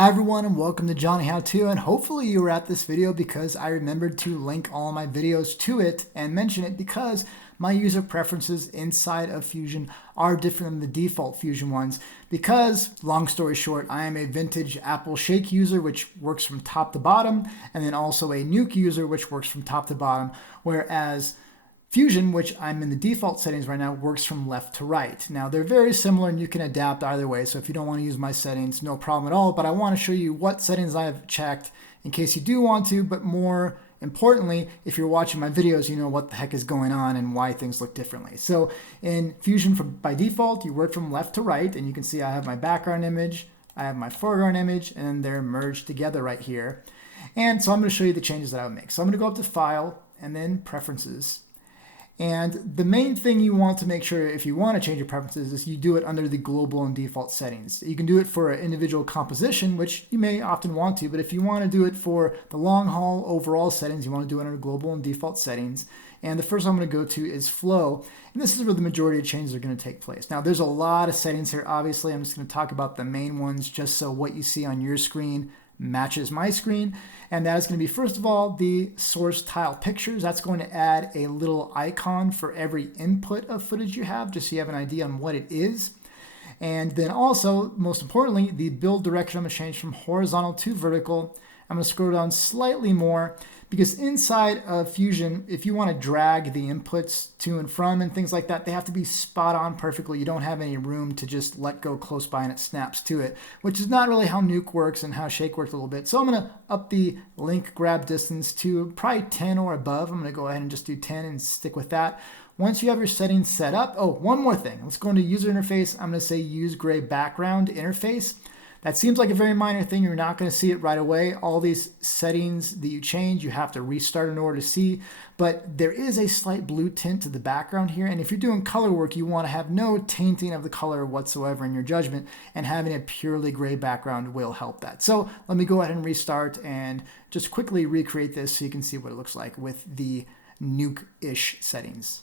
Hi everyone and welcome to Johnny How To, and hopefully you were at this video because I remembered to link all my videos to it and mention it because my user preferences inside of Fusion are different than the default Fusion ones because, long story short, I am a vintage Apple Shake user which works from top to bottom, and then also a Nuke user which works from top to bottom, whereas Fusion, which I'm in the default settings right now, works from left to right. Now, they're very similar and you can adapt either way. So if you don't want to use my settings, no problem at all. But I want to show you what settings I've checked in case you do want to. But more importantly, if you're watching my videos, you know what the heck is going on and why things look differently. So in Fusion, by default, you work from left to right. And you can see I have my background image, I have my foreground image, and they're merged together right here. And so I'm going to show you the changes that I would make. So I'm going to go up to File and then Preferences. And the main thing you want to make sure if you want to change your preferences is you do it under the global and default settings. You can do it for an individual composition, which you may often want to, but if you want to do it for the long haul overall settings, you want to do it under global and default settings. And the first one I'm going to go to is Flow. And this is where the majority of changes are going to take place. Now, there's a lot of settings here. Obviously, I'm just going to talk about the main ones just so what you see on your screen matches my screen. And that is going to be, first of all, the source tile pictures. That's going to add a little icon for every input of footage you have, just so you have an idea on what it is. And then also, most importantly, the build direction, I'm going to change from horizontal to vertical. I'm going to scroll down slightly more because inside of Fusion, if you want to drag the inputs to and from and things like that, they have to be spot on perfectly. You don't have any room to just let go close by and it snaps to it, which is not really how Nuke works and how Shake works a little bit. So I'm going to up the link grab distance to probably 10 or above. I'm going to go ahead and just do 10 and stick with that. Once you have your settings set up, oh, one more thing. Let's go into user interface. I'm going to say use gray background interface. That seems like a very minor thing. You're not going to see it right away. All these settings that you change, you have to restart in order to see. But there is a slight blue tint to the background here. And if you're doing color work, you want to have no tainting of the color whatsoever in your judgment. And having a purely gray background will help that. So let me go ahead and restart and just quickly recreate this so you can see what it looks like with the Nuke-ish settings.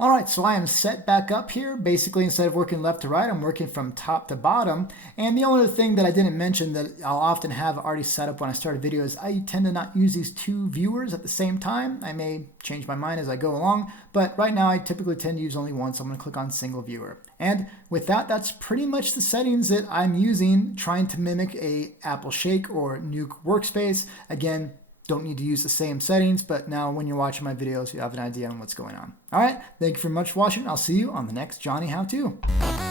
All right, so I am set back up here. Basically, instead of working left to right, I'm working from top to bottom. And the only other thing that I didn't mention that I'll often have already set up when I start a video is I tend to not use these two viewers at the same time. I may change my mind as I go along, but right now I typically tend to use only one, so I'm gonna click on single viewer. And with that, that's pretty much the settings that I'm using, trying to mimic a Apple Shake or Nuke workspace. Again, don't need to use the same settings, but now when you're watching my videos, you have an idea on what's going on. All right, thank you very much for watching. I'll see you on the next Johnny How To.